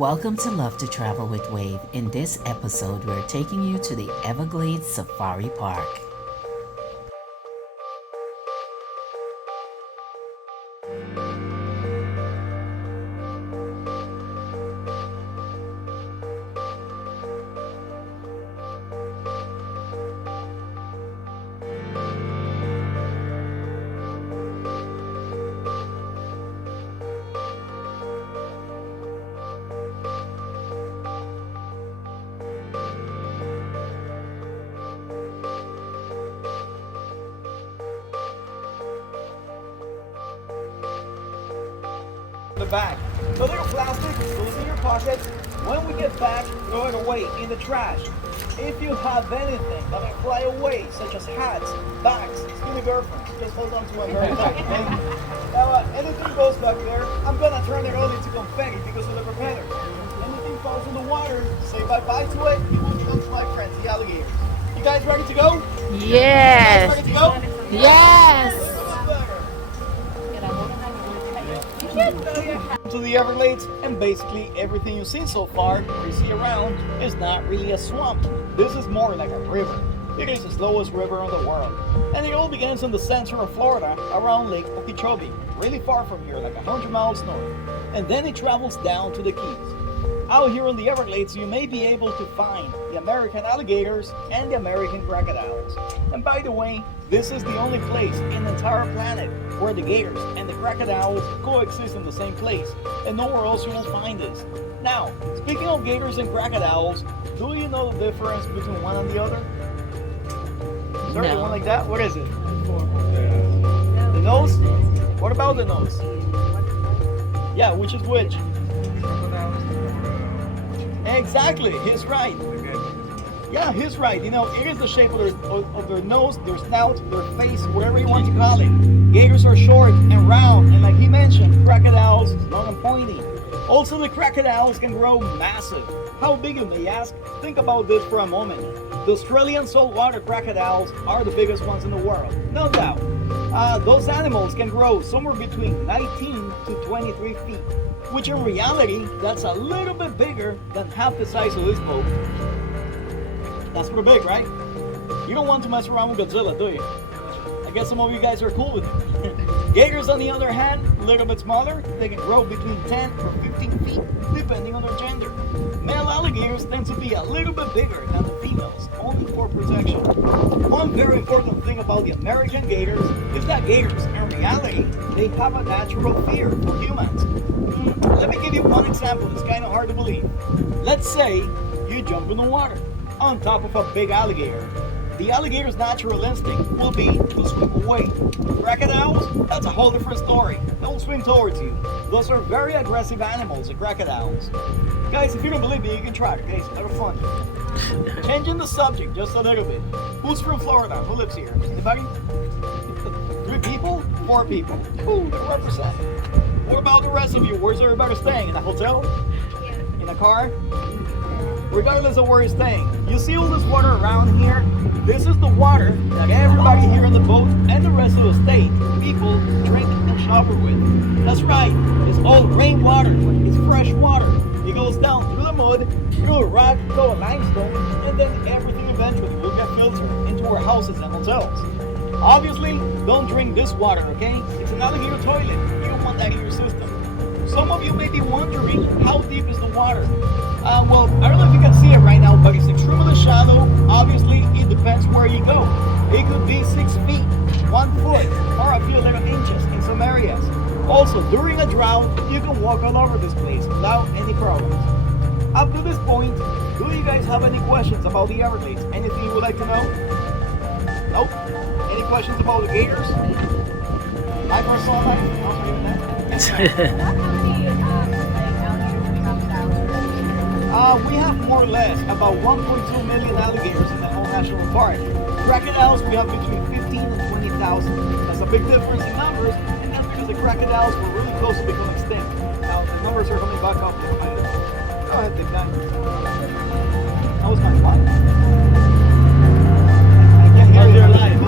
Welcome to Love to Travel with Wave. In this episode, we're taking you to the Everglades Safari Park. The bag. The little plastic goes in your pocket. When we get back, throw it away in the trash. If you have anything that may fly away, such as hats, bags, skinny girlfriends, just hold on to it very tight, okay? Now, anything goes back there, I'm gonna turn it all into confetti because of the propellers. Anything falls in the water, say bye-bye to it, it will belong to my friends, the alligators. You guys ready to go? Yes. You guys ready to go? Yes. To the Everglades, and basically everything you've seen so far, you see around, is not really a swamp. This is more like a river. It is the slowest river in the world, and it all begins in the center of Florida, around Lake Okeechobee, really far from here, like 100 miles north, and then it travels down to the Keys. Out here in the Everglades, you may be able to find the American alligators and the American crocodiles. And by the way, this is the only place in the entire planet where the gators and the crocodiles coexist in the same place, and nowhere else you will find this. Now, speaking of gators and crocodiles, do you know the difference between one and the other? Is there anyone like that? What is it? The nose? What about the nose? Yeah, which is which? Exactly, he's right. Yeah, he's right. You know, it is the shape of their nose, their snout, their face, whatever you want to call it. Gators are short and round, and like he mentioned, crocodiles long and pointy. Also, the crocodiles can grow massive. How big, you may ask? Think about this for a moment. The Australian saltwater crocodiles are the biggest ones in the world, no doubt. Those animals can grow somewhere between 19 to 23 feet, which in reality, that's a little bit bigger than half the size of this boat. That's pretty big, right? You don't want to mess around with Godzilla, do you? I guess some of you guys are cool with it. Gators, on the other hand, a little bit smaller. They can grow between 10 or 15 feet, depending on their gender. Male alligators tend to be a little bit bigger than the females, only for protection. One very important thing about the American gators is that gators, in reality, they have a natural fear for humans. Let me give you one example. It's kind of hard to believe. Let's say you jump in the water on top of a big alligator. The alligator's natural instinct will be to swim away. Crocodiles? That's a whole different story. They'll swim towards you. Those are very aggressive animals, the crocodiles. Guys, if you don't believe me, you can try it, okay? It's never fun. Changing the subject just a little bit. Who's from Florida? Who lives here? Anybody? 3 people? 4 people. Ooh, they represent. What about the rest of you? Where's everybody staying? In a hotel? In a car? Regardless of where you're staying, you see all this water around here? This is the water that everybody here on the boat and the rest of the state, people drink and shower with. That's right, it's all rainwater, it's fresh water. It goes down through the mud, through a rock, through a limestone, and then everything eventually will get filtered into our houses and hotels. Obviously, don't drink this water, okay? It's an alligator toilet. You don't want that in your system. Some of you may be wondering, how deep is the water? Well, I don't know if you can see it right now, but it's extremely shallow. Obviously, it depends where you go. It could be 6 feet, 1 foot, or a few little inches in some areas. Also, during a drought, you can walk all over this place without any problems. Up to this point, do you guys have any questions about the Everglades? Anything you would like to know? Nope. Any questions about the gators? I first saw that. I'll forgive that. We have more or less about 1.2 million alligators in the whole national park. Crocodiles, we have between 15 and 20,000. That's a big difference in numbers, and that's because the crocodiles were really close to becoming extinct. Now the numbers are coming back up. Go ahead, big guy. That was my life. I can't hear your life.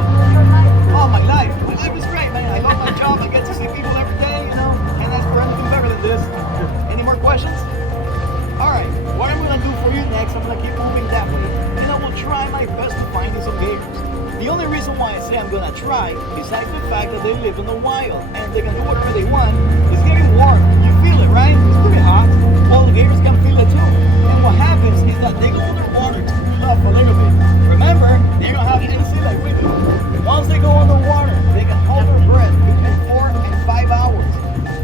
Oh, my life. My life is great, man. I love my job. I get to see people every day, you know, and that's for anything better than this. Any more questions? next. I'm gonna keep moving that way, and I will try my best to find some gators. The only reason why I say I'm gonna try, besides the fact that they live in the wild and they can do whatever they want, is getting warm. You feel it, right? It's pretty hot. Well, the gators can feel it too. And what happens is that they go underwater to cool off a little bit. Remember, they don't have AC like we do. Once they go underwater, they can hold their breath between 4 and 5 hours.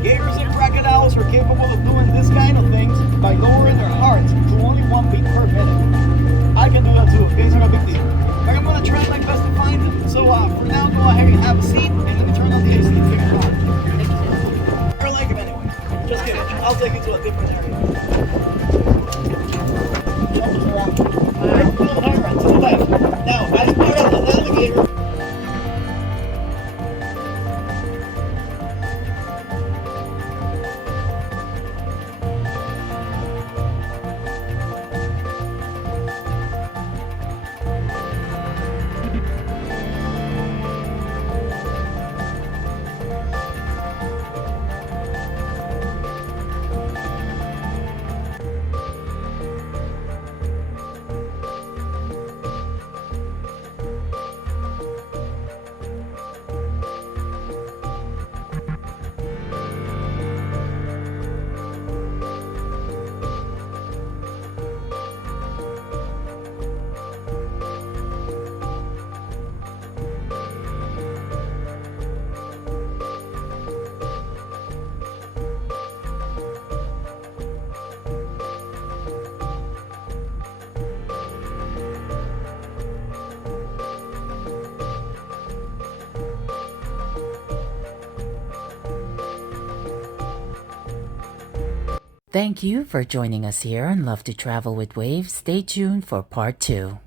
Gators and crocodiles are capable of doing this kind of things by lowering their hearts to only 1 beat per minute. I can do that too. It's not a big deal. But I'm gonna try my best to find them. So for now, go ahead and have a seat, and let me turn on the AC and figure it out. I don't like them anyway. Just kidding. I'll take you to a different area. Alright, to the left. Now, I spotted an alligator. Thank you for joining us here on Love to Travel with Wave. Stay tuned for part 2.